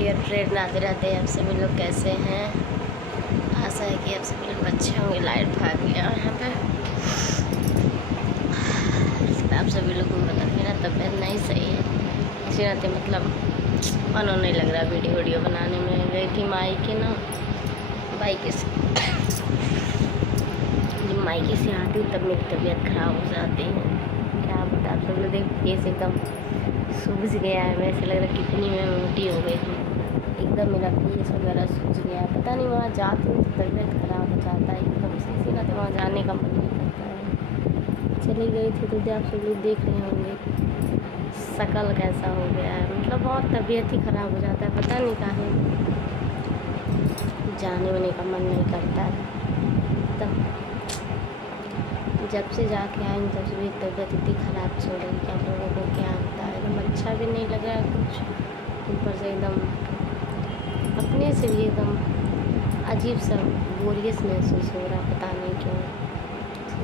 Dear friend, Radhe Radhe. आप सभी लोग कैसे हैं? आशा है कि आप सभी लोग अच्छे होंगे। लाइट भाग गया यहाँ पे। आप सभी लोगों को मतलब मेरा तबीयत नहीं सही है, इसी नाते मतलब मन नहीं लग रहा वीडियो बनाने में। गई थी मायके ना, मायके से जब मायके से आती हूँ तब मेरी तबीयत ख़राब हो जाती है। क्या बता, आप सब लोग देख फेस एकदम सूज गया है। वैसे लग रहा कितनी मैं मोटी हो गई थी, एकदम मेरा फेस वगैरह सूज गया है। पता नहीं, वहाँ जाती हूँ तो तबीयत ख़राब हो जाता है एकदम से, इसी नाते वहाँ जाने का मन नहीं करता है। चली गई थी तो आप सब लोग देख रहे होंगे शकल कैसा हो गया है, मतलब बहुत तबीयत ही ख़राब हो जाता है। पता नहीं काहे जाने वाने का मन नहीं करता है। तब जब से जाके आई तब से मेरी तबीयत इतनी ख़राब चल रही है कि आप लोगों को क्या होता है, एकदम अच्छा भी नहीं लग रहा है कुछ। ऊपर से एकदम अपने से भी एकदम अजीब सा बोरियस महसूस हो रहा, पता नहीं क्यों।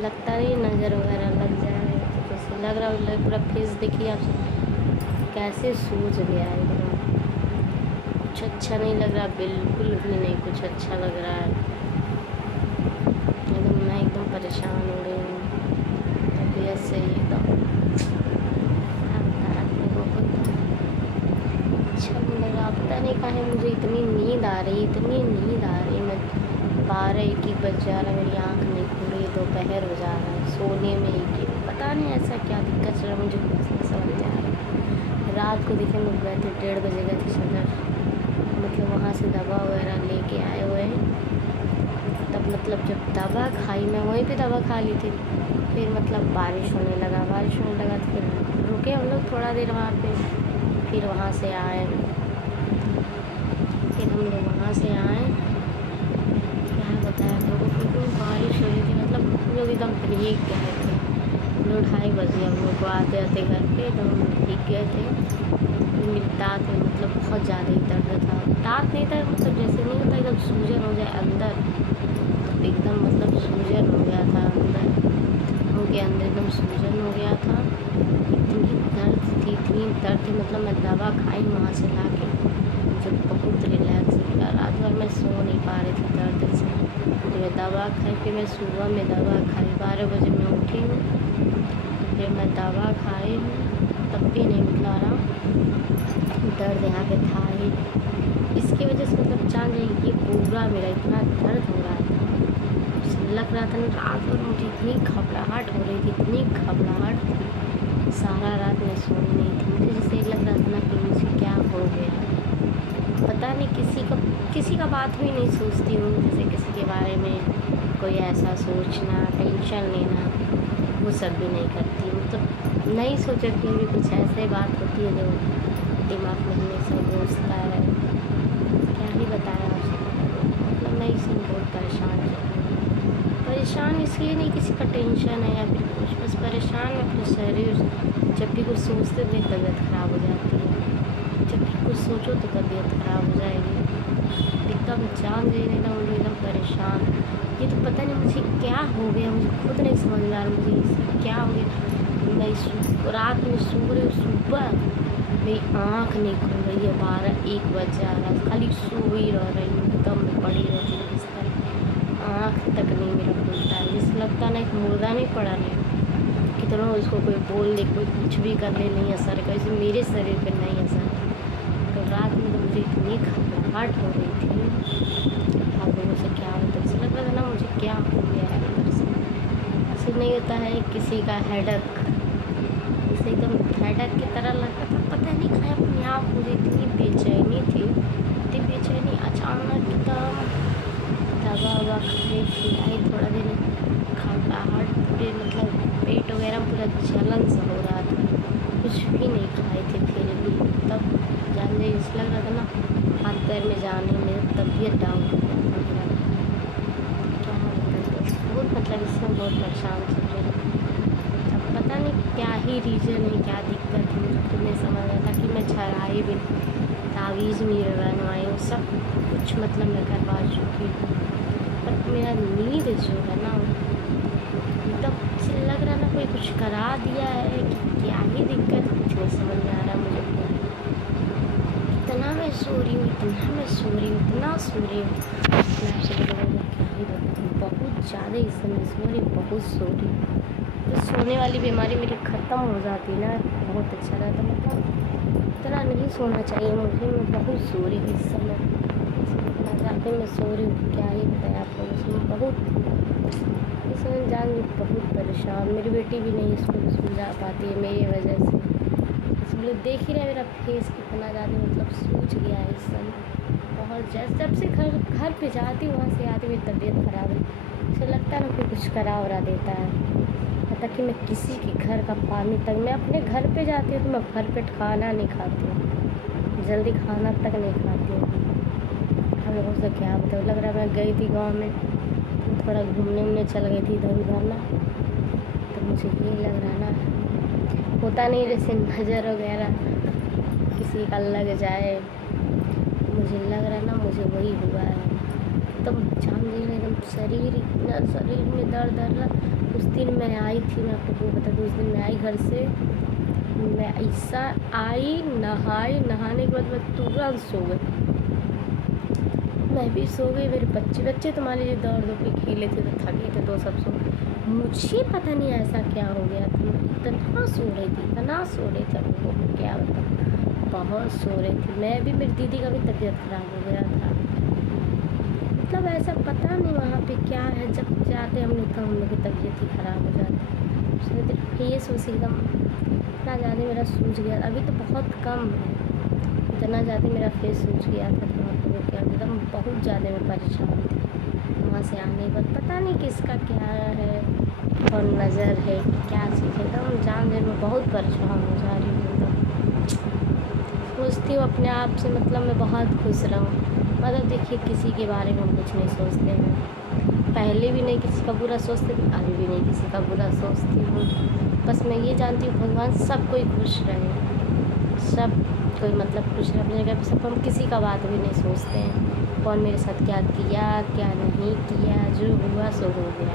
लगता नहीं नज़र वगैरह लग जाए तो जैसे लग रहा है। पूरा फेस देखिए आप कैसे सूज गया है एकदम, कुछ अच्छा नहीं लग रहा, बिल्कुल भी नहीं कुछ अच्छा लग रहा है। एकदम मैं एकदम परेशान हो गई हूँ तबीयत से एकदम। अच्छा नहीं लग रहा, पता नहीं काहे मुझे इतनी नींद आ रही। मैं 12-1 बज जा रहा है, मेरी आँख नहीं खुल रही, दोपहर हो जा रहा है, सोने में ही पता नहीं ऐसा क्या दिक्कत चल रहा, मुझे कुछ नहीं समझ में आ रहा। रात को देखे लोग गए थे, 1:30 बजे गए थे सदर, मतलब वहाँ से दवा वगैरह लेके आए हुए हैं। तब मतलब जब दवा खाई, मैं वहीं पे दवा खा ली थी। फिर मतलब बारिश होने लगा तो फिर रुके हम लोग थोड़ा देर वहाँ पे। फिर वहाँ से आए, क्या बताया आप लोगों को, क्योंकि बारिश हो रही थी, मतलब हम लोग एकदम भीग गए थे। 2-2:30 बजे हम लोग को आते घर पे, तो हम भीग गए थे। मेरी दाँत में मतलब बहुत ज़्यादा ही दर्द था। दाँत नहीं था, मतलब जैसे नहीं होता एकदम सूजन हो जाए अंदर, एकदम मतलब सूजन हो गया था अंदर, मुँह के अंदर एकदम सूजन हो गया था। इतनी दर्द थी, मतलब मैं दवा खाई वहाँ से ला के, मुझे बहुत रिलैक्स मिला। रात भर मैं सो नहीं पा रही थी दर्द से। तो मैं दवा खाई, फिर मैं सुबह में दवा खाई, 12 बजे मैं उठी हूँ, फिर मैं दवा खाई हूँ, तब भी नहीं निकला रहा दर्द। यहाँ पे था ही, इसकी वजह से मतलब जान जाइए ये पूरा मेरा इतना दर्द हो रहा था, लग रहा था ना। रात भर मुझे इतनी घबराहट हो रही थी, सारा रात मैं सोई नहीं थी। मुझे जैसे लग रहा था ना कि मुझे क्या हो गया, पता नहीं। किसी का बात भी नहीं सोचती हूँ, जैसे किसी के बारे में कोई ऐसा सोचना, टेंशन लेना, वो सब भी नहीं करती। मतलब नहीं सोचती हूँ, कुछ ऐसे बात होती है जो दिमाग में हमेशा घुसता है। क्या ही बताया आप सबको, मतलब मैं इसमें बहुत परेशान इसलिए नहीं किसी का टेंशन है या फिर कुछ, बस परेशान है अपने शरीर। जब भी कुछ सोचते हुए तबीयत ख़राब हो जाती है, जब भी कुछ सोचो तो तबीयत ख़राब हो जाएगी, एकदम जान जाइए एकदम परेशान। ये तो पता नहीं मुझे क्या हो गया, मुझे खुद नहीं समझ में आ रहा मुझे इससे क्या हो गया। मैं रात में सो रही, सुबह मेरी आँख नहीं खुल रही है, 12-1 बज जा रहा है, खाली सो ही रह रही हूँ, एकदम पड़ी रहती हूँ इस तरह, आँख तक नहीं मेरा खुलता है। जैसे लगता ना एक मुर्दा नहीं पड़ा नहीं, कितना उसको कोई बोल दे, कोई कुछ भी कर ले, नहीं असर है, वैसे मेरे शरीर पर नहीं असर है। तो रात में तो मुझे इतनी घबराहट हो रही थी, आप लोगों से क्या होता है, लग रहा था ना मुझे क्या हो गया है अंदर से। ऐसे नहीं होता है किसी का हेडक, जैसे एकदम हेडक की तरह लगता था, पता नहीं क्या अपने आप मुझे इतनी बेचैनी थी, अचानक एकदम दवा ववा खिलाई थोड़ा देर, घबराहट पूरे मतलब पेट वगैरह पूरा जलन सा हो रहा था, कुछ भी नहीं खाए थे फिर भी। तब जानने इसलिए लग रहा था ना हाथ पैर में जाने में, तबीयत डाउन हो गया था मेरा। क्या बहुत मतलब इसमें बहुत परेशान चल रही है। अब पता नहीं क्या ही रीज़न है, क्या दिक्कत है, मुझे खुद नहीं समझ आता कि मैं झड़ाई भी, तावीज़ भी बनवाई हूँ, सब कुछ मतलब मैं करवा चुकी हूँ, पर मेरा नींद जो है ना एकदम से लग रहा ना कोई कुछ करा दिया है कि क्या ही दिक्कत, कुछ नहीं समझ में आ रहा मुझे। इतना मैं सो रही हूँ, इतना मैं सो रही हूँ, इतना सो रही हूँ, मैं आपसे लोगों को क्या ही बताऊँ। बहुत ज़्यादा इस समय सो रही हूँ, बहुत सो रही हूँ। तो सोने वाली बीमारी मेरी ख़त्म हो जाती ना, बहुत अच्छा रहता। मतलब इतना नहीं सोना चाहिए मुझे, मैं बहुत सो रही हूँ इस समय। इतना ज़्यादा मैं सो रही हूँ, क्या ही बताया आप लोगों से। मैं बहुत इस समय जान बहुत परेशान। मेरी बेटी भी नहीं स्कूल जा पाती है मेरी वजह से। इसलिए देख ही रहे मेरा फेस कितना ज़्यादा मतलब सूझ गया है इस समय बहुत। जब से घर पे जाती हूँ, वहाँ से आती हुई तबीयत ख़राब है। मुझे लगता है ना कोई कुछ करा वरा देता है, ताकि मैं किसी के घर का पानी तक, मैं अपने घर पे जाती हूँ तो मैं भर पेट खाना नहीं खाती हूँ, जल्दी खाना तक नहीं खाती हूँ। हम लोगों से क्या बताओ, लग रहा मैं गई थी गांव में, तो थोड़ा घूमने उमने चल गई थी इधर उधर ना, तो मुझे ये लग रहा ना, होता नहीं जैसे नज़र वगैरह किसी का लग जाए, मुझे लग रहा ना मुझे वही हुआ है। एकदम जान लीजिए एकदम शरीर, इतना शरीर में दर्द रहा। उस दिन मैं आई थी, मैं आपको बता दूँ, उस दिन मैं आई घर से, मैं ऐसा आई, नहाने के बाद मैं तुरंत सो गई। मैं भी सो गई, मेरे बच्चे तो मान लीजिए दौड़ दौड़ के खेले थे, तो थके थे तो सब सो गए। मुझे पता नहीं ऐसा क्या हो गया था, मैं इतना सो रही थी, इतना सो रही थी, आपको क्या बताऊँ, बहुत सो रही थी मैं भी। मेरी दीदी का भी तबीयत ख़राब हो गया था। मतलब ऐसा पता नहीं वहाँ पे क्या है, जब जाते हम लोग तो हम लोग की तबीयत ही ख़राब हो जाती है। उसमें फिर फेस उस एकदम इतना ज़्यादा मेरा सूझ गया, अभी तो बहुत कम है, इतना ज़्यादा मेरा फेस सूझ गया था। तो आप लोग क्या एकदम बहुत ज़्यादा मैं परेशान थी। वहाँ से आने के बाद पता नहीं किसका क्या है, और नज़र है क्या चीज़ है, एकदम जान दे मैं बहुत परेशान हो जा रही हूँ। सोचती हूँ अपने आप से, मतलब मैं बहुत खुश रहूँ। मतलब देखिए किसी के बारे में हम कुछ नहीं सोचते हैं, पहले भी नहीं किसी का बुरा सोचते थे, अभी भी नहीं किसी का बुरा सोचती हूँ। बस मैं ये जानती हूँ भगवान सब कोई खुश रहे, सब कोई मतलब खुश रहे अपनी जगह पर। सब हम किसी का बात भी नहीं सोचते हैं, कौन मेरे साथ क्या किया क्या नहीं किया, जो हुआ सो हो गया,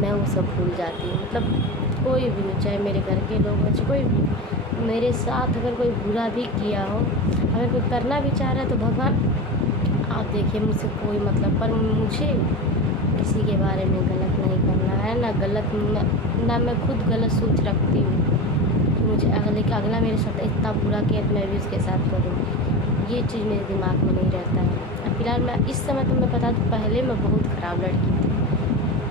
मैं वो सब भूल जाती हूँ। मतलब कोई भी हो, चाहे मेरे घर के लोग हो, कोई भी मेरे साथ अगर कोई बुरा भी किया हो, अगर कोई करना भी चाह रहा है तो भगवान आप देखिए मुझसे कोई मतलब, पर मुझे किसी के बारे में गलत नहीं करना है ना, गलत ना मैं खुद गलत सोच रखती हूँ कि मुझे अगला मेरे साथ इतना बुरा किया तो मैं भी उसके साथ करूँगी, ये चीज़ मेरे दिमाग में नहीं रहता है। फिलहाल मैं इस समय तो मैं बता दूँ, पहले मैं बहुत ख़राब लड़की थी,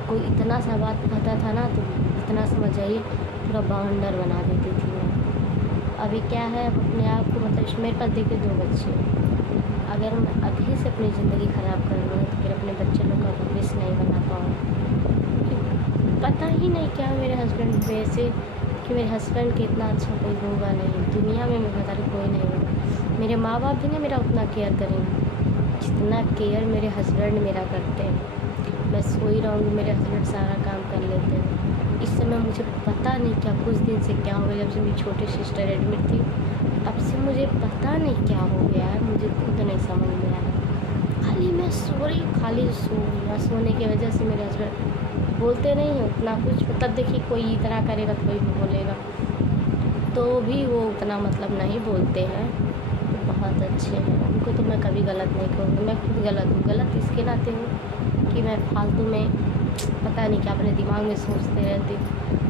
कोई इतना सा बात कहता था ना तो इतना समझ आइए पूरा बाउंडर बना देती थी मैं। अभी क्या है, अब अपने आप को मतलब मेरे पास देखिए 2 बच्चे, अगर मैं अभी से अपनी ज़िंदगी ख़राब कर लूँ तो फिर अपने बच्चे लोग का भविष्य नहीं बना पाऊँ। पता ही नहीं क्या मेरे हस्बैंड वैसे, कि मेरे हस्बैंड के इतना अच्छा कोई होगा नहीं दुनिया में, मैं बता रही कोई नहीं होगा। मेरे माँ बाप भी नहीं मेरा उतना केयर करेंगे जितना केयर मेरे हस्बैंड मेरा करते हैं। मैं सोई रहूँगी, मेरे हस्बैंड सारा काम कर लेते हैं। इस समय मुझे पता नहीं क्या कुछ दिन से क्या हो गया, जब से मेरी छोटी सिस्टर एडमिट थी तब से मुझे पता नहीं क्या हो गया है, मुझे खुद नहीं समझ में आया। खाली मैं सो रही, खाली सो रही, सोने की वजह से मेरे हस्बैंड बोलते नहीं हैं उतना कुछ। मतलब देखिए कोई इतना करेगा तो कोई भी बोलेगा, तो भी वो उतना मतलब नहीं बोलते हैं, तो बहुत अच्छे हैं। उनको तो मैं कभी गलत नहीं कहूँगी, मैं खुद गलत हूँ, गलत इसके नाते हूँ कि मैं फालतू में पता नहीं क्या अपने दिमाग में सोचते रहती हूँ।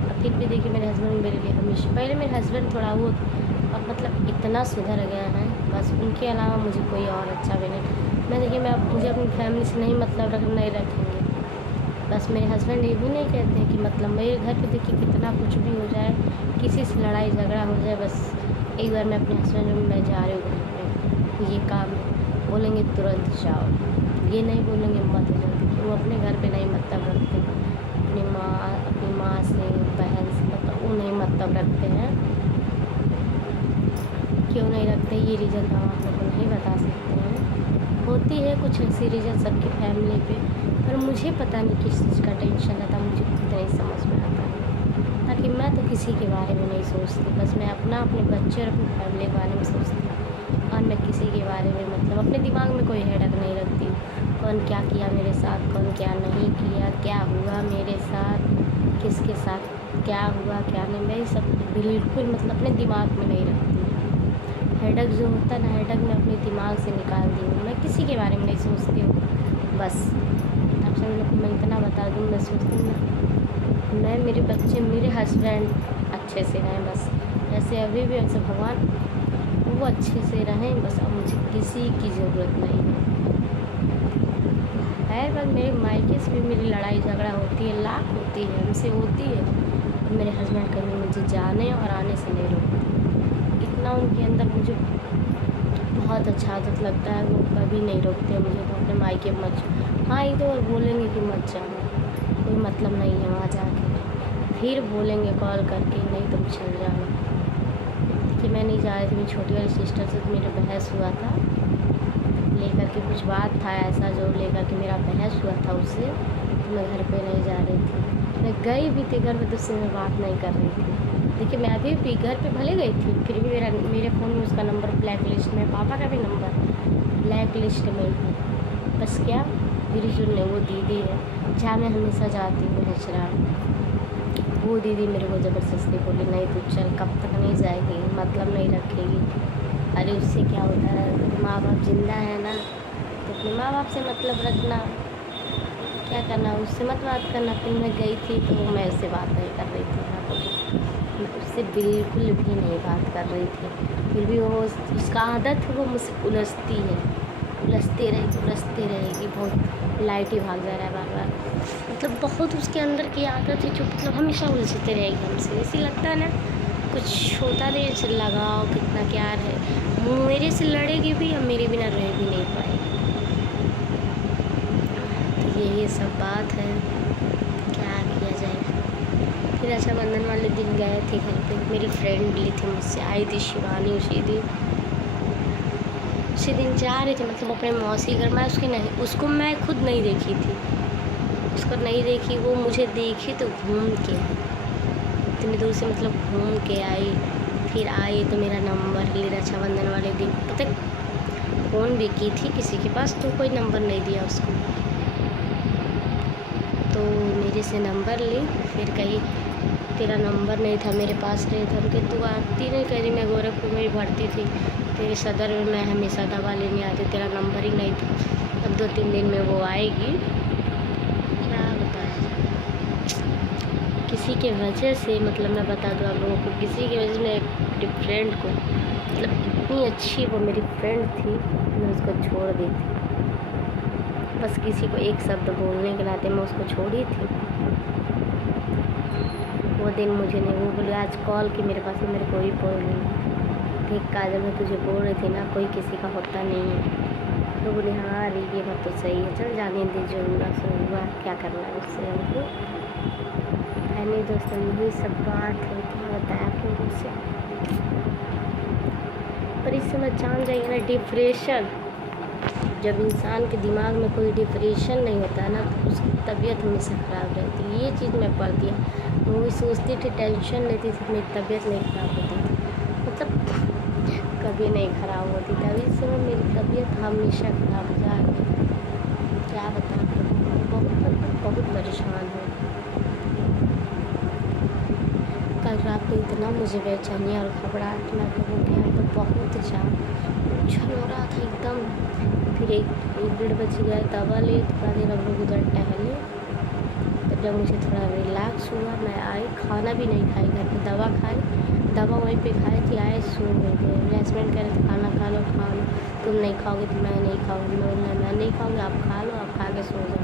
अब फिर भी देखिए मेरे हस्बैंड मेरे लिए हमेशा, पहले मेरे हस्बैंड थोड़ा वो अब मतलब इतना सुधर गया है, बस उनके अलावा मुझे कोई और अच्छा भी नहीं। मैं देखिए मुझे अपनी फैमिली से नहीं मतलब नहीं रखेंगे, बस मेरे हस्बैंड ये भी नहीं कहते हैं कि मतलब मेरे घर पे देखिए कितना कुछ भी हो जाए, किसी से लड़ाई झगड़ा हो जाए, बस एक बार मैं अपने हस्बैंड में मैं जा रही हूँ घर पे, ये काम है, बोलेंगे तुरंत जाओ, ये नहीं बोलेंगे मत जल्दी। वो अपने घर पे नहीं मतलब रखते, अपनी माँ से बहन से मतलब वो नहीं मतलब रखते हैं। क्यों नहीं रखते ये रीज़न हम आप लोग को नहीं बता सकते हैं, होती है कुछ ऐसी रीज़न सबकी फैमिली पे, पर मुझे पता नहीं किस चीज़ का टेंशन रहता, मुझे खुद नहीं समझ में आता है। ताकि मैं तो किसी के बारे में नहीं सोचती, बस मैं अपने बच्चे और अपनी फैमिली के बारे में सोचती हूँ, और मैं किसी के बारे में मतलब अपने दिमाग में कोई हेडक नहीं रखती। कौन क्या किया मेरे साथ, कौन क्या नहीं किया, क्या हुआ मेरे साथ, किसके साथ क्या हुआ क्या नहीं, मैं ये सब बिल्कुल मतलब अपने दिमाग में नहीं रखती। हेडक जो होता है ना, हेडक मैं अपने दिमाग से निकाल दी हूँ। मैं किसी के बारे में नहीं सोचती हूँ। बस आप सभी लोग को मैं इतना बता दूँ, मैं सोचती हूँ ना, मैं, मेरे बच्चे, मेरे हस्बैंड अच्छे से रहें बस। जैसे अभी भी ऐसे भगवान वो अच्छे से रहें बस। अब मुझे किसी की ज़रूरत नहीं है। बस मेरे मायके से भी मेरी लड़ाई झगड़ा होती है, लाख होती है, हमसे होती है। मेरे हस्बैंड कभी मुझे जाने और आने से नहीं रोकते। इतना उनके अंदर मुझे बहुत अच्छा आदत लगता है, वो कभी नहीं रोकते मुझे। तो अपने मायके मत जाओ, हाँ ये तो और बोलेंगे कि मत जाओ, कोई मतलब नहीं है वहाँ जाके। फिर बोलेंगे कॉल करके नहीं तुम चल जाओ। कि मैं नहीं जा रही थी, मेरी छोटी वाली सिस्टर से तो मेरा बहस हुआ था लेकर के, कुछ बात था ऐसा जो लेकर के मेरा बहस हुआ था उससे। तो मैं घर पे नहीं जा रही थी, मैं गई भी थी घर पे तो उससे मैं बात नहीं कर रही थी। देखिए मैं अभी भी घर पे भले गई थी, फिर भी मेरे फ़ोन में उसका नंबर ब्लैक लिस्ट में, पापा का भी नंबर ब्लैक लिस्ट में है। बस क्या मेरी जो वो दीदी है जहाँ मैं हमेशा जाती हूँ नचरा, वो दीदी मेरे को ज़बरदस्ती बोली नहीं तू चल, कब तक नहीं जाएगी, मतलब नहीं रखेगी। अरे उससे क्या होता है, माँ बाप जिंदा है ना, तो अपने माँ बाप से मतलब रखना, क्या करना, उससे मत बात करना। फिर मैं गई थी तो मैं उससे बात नहीं कर रही थी, यहाँ पर मैं उससे बिल्कुल भी नहीं बात कर रही थी। फिर भी वो उसका आदत है, वो मुझसे उलझती है, उलझती रहेगी। बहुत लाइट ही भाग जा रहा है बार बार, मतलब बहुत उसके अंदर की आदत है जो मतलब हमेशा उलझती रहेगी हमसे। ऐसे लगता है ना कुछ होता नहीं, लगाओ कितना क्या है, मेरे से लड़ेगी भी और मेरे बिना रह भी नहीं पाएगी। तो ये सब बात है, क्या किया जाए। फिर रक्षाबंधन वाले दिन गए थे घर पे, मेरी फ्रेंड ली थी मुझसे, आई थी शिवानी। उसी दिन जा रहे थे मतलब अपने मौसी घर। मैं उसको मैं खुद नहीं देखी थी, उसको नहीं देखी, वो मुझे देखी तो घूम के इतनी दूर से मतलब घूम के आई। फिर आई तो मेरा नंबर ली रक्षाबंधन वाले दिन, पता फ़ोन भी की थी किसी के पास तो कोई नंबर नहीं दिया उसको, तो मेरे से नंबर ली। फिर कही तेरा नंबर नहीं था मेरे पास, रहे थे कि तू आती नहीं, कह रही मैं गोरखपुर में ही भर्ती थी, तेरे सदर में मैं हमेशा दवा लेने आती, तेरा नंबर ही नहीं था। अब 2-3 दिन में वो आएगी। क्या बताया किसी के वजह से, मतलब मैं बता दूँ आप लोगों को, किसी की वजह से मैं एक फ्रेंड को, मतलब इतनी अच्छी वो मेरी फ्रेंड थी, मैं उसको छोड़ दी थी। बस किसी को एक शब्द बोलने के नाते मैं उसको छोड़ी थी। वो दिन मुझे नहीं, वो बोले आज कॉल की मेरे पास, मेरे को ही बोल रही ठीक काजल मैं तुझे बोल रही थी ना कोई किसी का होता नहीं है। तो बोले हाँ ये बात तो सही है, चल जाने दे जो हुआ सो हुआ, क्या करना है उससे हमको। है नहीं दोस्तों, यही सब बात है, क्या बताया आप लोगों से। पर इस समय जान जाइए ना, डिप्रेशन, जब इंसान के दिमाग में कोई डिप्रेशन नहीं होता है ना तो उसकी तबीयत हमेशा ख़राब रहती है। ये चीज़ मैं पढ़ती है, वो भी सोचती थी, टेंशन लेती थी, मेरी तबीयत नहीं ख़राब होती थी, मतलब कभी नहीं ख़राब होती थी। अभी इस समय मेरी तबीयत हमेशा ख़राब हो जाती है, क्या बताऊँ, बहुत परेशान हूँ। कल रात को इतना मुझे बेचैनी और घबराहट लगा हो गया, तो बहुत ज़्यादा उछल हो रहा था एकदम। फिर 1-1:30 बज गया, दवा ले, थोड़ा देर हम लोग उधर टहले। तो जब मुझे थोड़ा रिलैक्स हुआ, मैं आई, खाना भी नहीं खाई घर पे, दवा खाई, दवा वहीं पे खाई थी, आए सो गए थे। मेरे हस्बैंड कह रहे थे खाना खा लो, तुम नहीं खाओगे तो मैं नहीं खाऊँगी, मैं नहीं खाऊँगी, आप खा लो, आप खा के सो जाओ।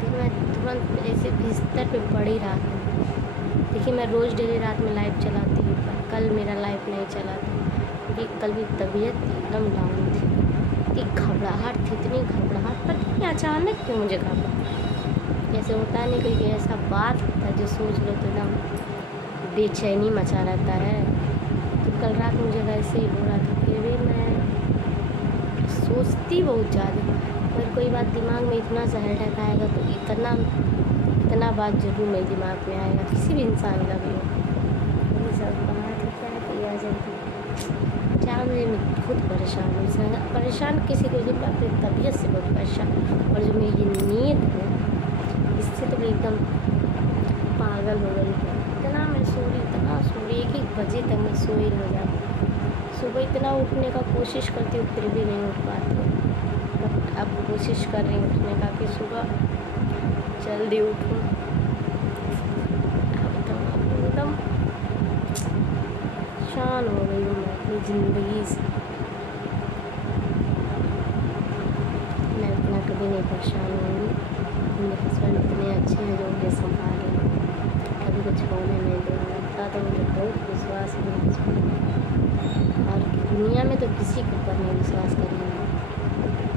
फिर मैं तुरंत ऐसे बिस्तर पे पड़ ही रहा था। देखिए मैं रोज़ डेली रात में लाइव चलाती हूँ, पर कल मेरा लाइव नहीं चला था क्योंकि कल भी तबीयत एकदम डाउन थी, इतनी घबराहट थी, इतनी घबराहट, पता नहीं अचानक क्यों मुझे घबराहट, जैसे होता नहीं कोई ऐसा बात होता है जो सोच लो तो एकदम बेचैनी मचा रहता है। तो कल रात मुझे वैसे ही हो रहा था, फिर भी मैं सोचती बहुत ज़्यादा, पर कोई बात दिमाग में इतना सा हेडेक आएगा तो इतना बात जरूर मेरे दिमाग में आएगा, किसी भी इंसान का भी हो। ये सब बात है, क्या किया जाए। क्या मैं बहुत परेशान हूँ, परेशान किसी को नहीं, मैं अपनी तबीयत से बहुत परेशान, और जो मेरी ये नींद है इससे तो मैं एकदम पागल हो गई है। इतना मैं सो रही 1-1 बजे तक मैं सोई रह जाती, सुबह इतना उठने का कोशिश करती हूँ फिर भी नहीं उठ पाती हूँ। बट अब कोशिश कर रही हूँ उठने का कि सुबह जल्दी उठूँ। अब तो एकदम परेशान हो गई हूँ मैं अपनी ज़िंदगी से। मैं इतना कभी नहीं परेशान होंगी। मेरे हस्बैंड इतने अच्छे हैं जो मुझे संभालें, कभी कुछ होने नहीं देंगे। इतना तो मुझे बहुत विश्वास है मेरे हस्बैंड, और दुनिया में तो किसी के ऊपर नहीं विश्वास करेंगे।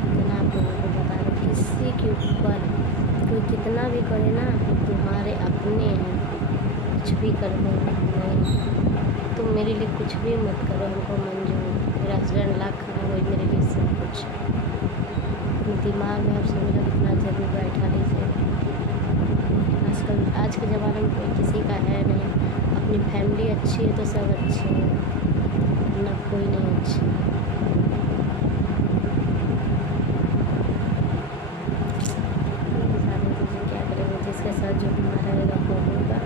लेकिन आप लोगों को बता दें, किसी के ऊपर कोई कितना भी करे ना, तुम्हारे अपने हैं, कुछ भी कर देंगे। नहीं, तुम मेरे लिए कुछ भी मत करो, हमको मंजूर। मेरा हस्बैंड लाख है, वही मेरे लिए सब कुछ है। दिमाग में आप समझ लो कितना जरूर बैठा लीजिए। आजकल आज के ज़माने में कोई किसी का है नहीं। अपनी फैमिली अच्छी है तो सब अच्छे हैं, ना कोई नहीं अच्छा। क्या करेंगे, जिसके साथ जो हमारा रहेगा वो होगा,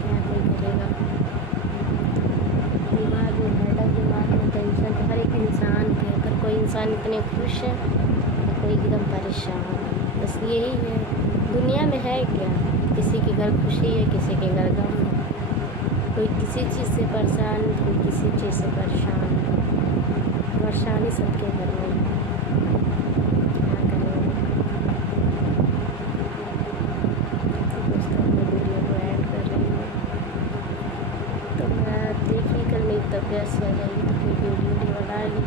क्या कोई करेगा। दिमाग में भटक, दिमाग में टेंशन तो हर एक इंसान के। अगर कोई इंसान इतने खुश है तो कोई एकदम परेशान है। बस यही है दुनिया में। है क्या, किसी के घर खुशी है, किसी के घर गम है। कोई किसी चीज़ से परेशान, कोई किसी चीज़ से परेशान है। परेशानी सबके घर में है। क्या करेंगे। दोस्तों, मैं वीडियो को ऐड कर रही हूँ तो मैं देखिए कल मेरी तबीयत से आ जाएगी तो फिर वीडियो बनाएगी।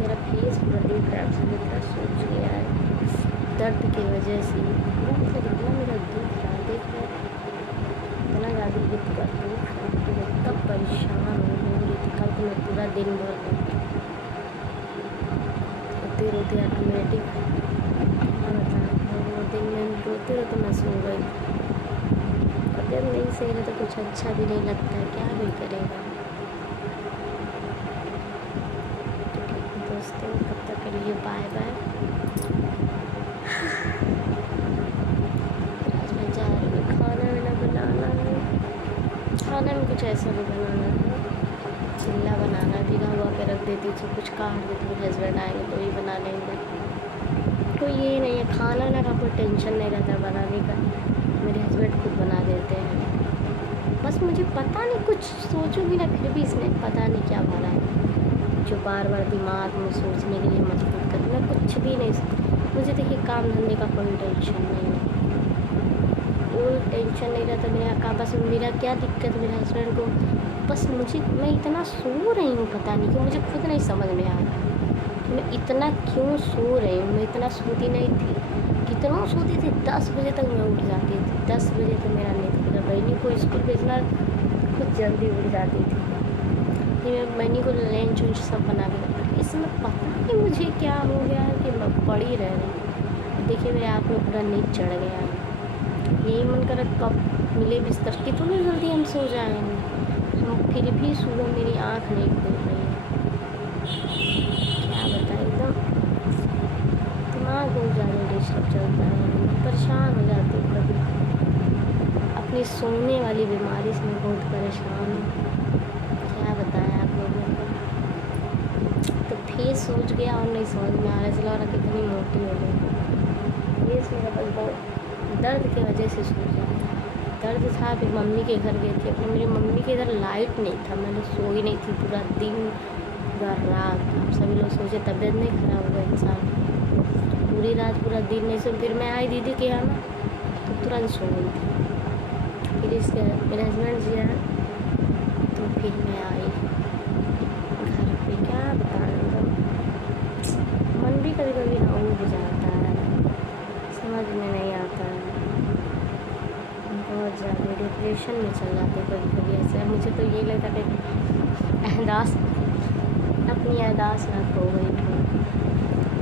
मेरा फेस पूरा दिख रहा है, आपसे इतना सोच गया है दर्द की वजह से। मतलब इतना मेरा दुख रहा है, देख रहे इतना ज़्यादा दुख का दुख है तो मैं तब परेशान हो रही थी। कल तो मैं पूरा दिन भर रोते रोते ऑटोमेटिक वो दिन में रोते रोते मैं सो गई। अगर नहीं सही है तो कुछ अच्छा भी नहीं लगता है, क्या भी करेगा। तो ठीक है दोस्तों, तब तक के लिए बाय बाय। आज मैं जा रही हूँ खाना वाना बनाना है। खाना में कुछ ऐसा भी बनाना है, चिल्ला बनाना है। भिगा हुआ के रख देती हूँ, कुछ काट देती हूँ। हस्बैंड आएंगे तो ही बना लेंगे। तो ये नहीं है, खाना ना का कोई टेंशन नहीं रहता बनाने का। मेरे हस्बैंड खुद बना देते हैं। बस मुझे पता नहीं, कुछ सोचूंगी ना फिर भी इसमें पता नहीं क्या भरा है जो बार बार दिमाग में सोचने के लिए मजबूर कर। मैं कुछ भी नहीं, मुझे देखिए काम धंधे का कोई टेंशन नहीं है, कोई टेंशन नहीं रहता मेरे का। बस मेरा क्या दिक्कत, मेरे हस्बैंड को बस मैं इतना सो रही हूँ, पता नहीं क्यों, मुझे खुद नहीं समझ में आ रहा मैं इतना क्यों सो रही हूँ। मैं इतना सोती नहीं थी, कितना सोती थी। 10 बजे तक मैं उठ जाती थी। 10 बजे तक मेरा नींद खुला। बहनी को स्कूल भेजना कुछ जल्दी उठ जाती थी। फिर मैं बहनी को लंच वंच सब बना के, इसमें पता नहीं मुझे क्या हो गया है कि मैं पड़ी रह रही। देखिए मेरे आँख में पूरा नींद चढ़ गया है। यही मन कर कब मिले बिस्तर, कितनी जल्दी हम सो जाएंगे। हम फिर भी सुबह मेरी आँख नहीं खुल रही है। क्या बताएं, एकदम दिमाग बहुत ज़्यादा डिस्टर्ब चलता है। मैं परेशान हो जाती हूँ कभी। अपनी सोने वाली बीमारी से मैं बहुत परेशान हूँ। क्या बताएं आप लोगों को। तो फेस सूज गया और नहीं समझ में आ रहा चला रहा कितनी मोटी हो गई। फेस मेरा बस बहुत दर्द की वजह से सूज गया। दर्द था, फिर मम्मी के घर गई थी अपने। मेरी मम्मी के इधर लाइट नहीं था, मैंने सोई नहीं थी पूरा दिन पूरा रात। आप सभी लोग सोचे तबीयत नहीं खराब हुआ इंसान, पूरी रात पूरा दिन नहीं सो। फिर मैं आई दीदी के यहाँ ना तो तुरंत सो गई थी। फिर इसके मेरे हस्बैंड जी आए तो फिर मैं आई घर पे। क्या बताऊँ, मन भी कभी कभी ना उब जाता है, समझ में नहीं आता है। बहुत ज़्यादा डिप्रेशन में चल जाते कभी कभी ऐसा। मुझे तो ये लगता है कि एहसास अपनी यादाश्त ना खो गई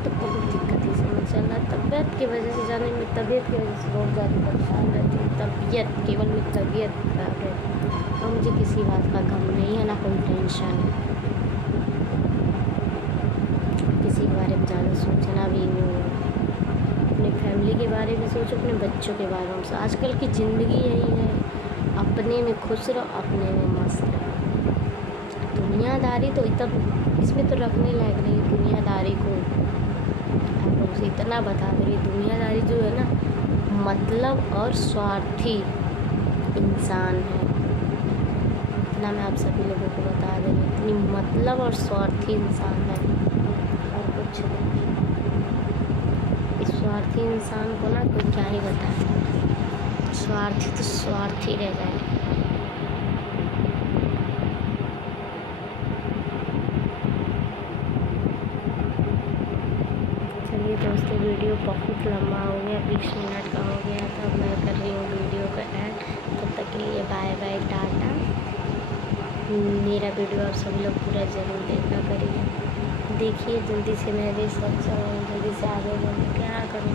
तो बहुत दिक्कत ही समझ चल रहा है। तबीयत की वजह से, जाने में तबीयत की वजह से बहुत ज़्यादा परेशान रहती हूँ। तबीयत, केवल मेरी तबीयत खराब है और मुझे किसी बात का गम नहीं है, ना कोई टेंशन है। किसी के बारे में ज़्यादा सोचना भी नहीं है। अपनी फैमिली के बारे में सोचो, अपने बच्चों के बारे में। आजकल की ज़िंदगी यही है, अपने में खुश रहो, अपने में मस्त रहो। दुनियादारी तो इतना इसमें तो रखने लायक नहीं है। दुनियादारी को आप लोग से इतना बता दे रही, दुनियादारी जो है ना, मतलब और स्वार्थी इंसान है। इतना मैं आप सभी लोगों को बता दे रही, इतनी मतलब और स्वार्थी इंसान है और कुछ नहीं। इस स्वार्थी इंसान को ना कोई क्या ही बताए, स्वार्थी तो स्वार्थी रह जाए। चलिए दोस्तों, वीडियो बहुत लंबा हो गया, 20 मिनट का हो गया था। मैं कर रही हूँ वीडियो का एंड। तब तक के लिए बाय बाय, टाटा। मेरा वीडियो आप सभी लोग पूरा ज़रूर देखा करिए। देखिए जल्दी से, मैं भी सब जल्दी से आगे बढ़ूँ, क्या करूँ।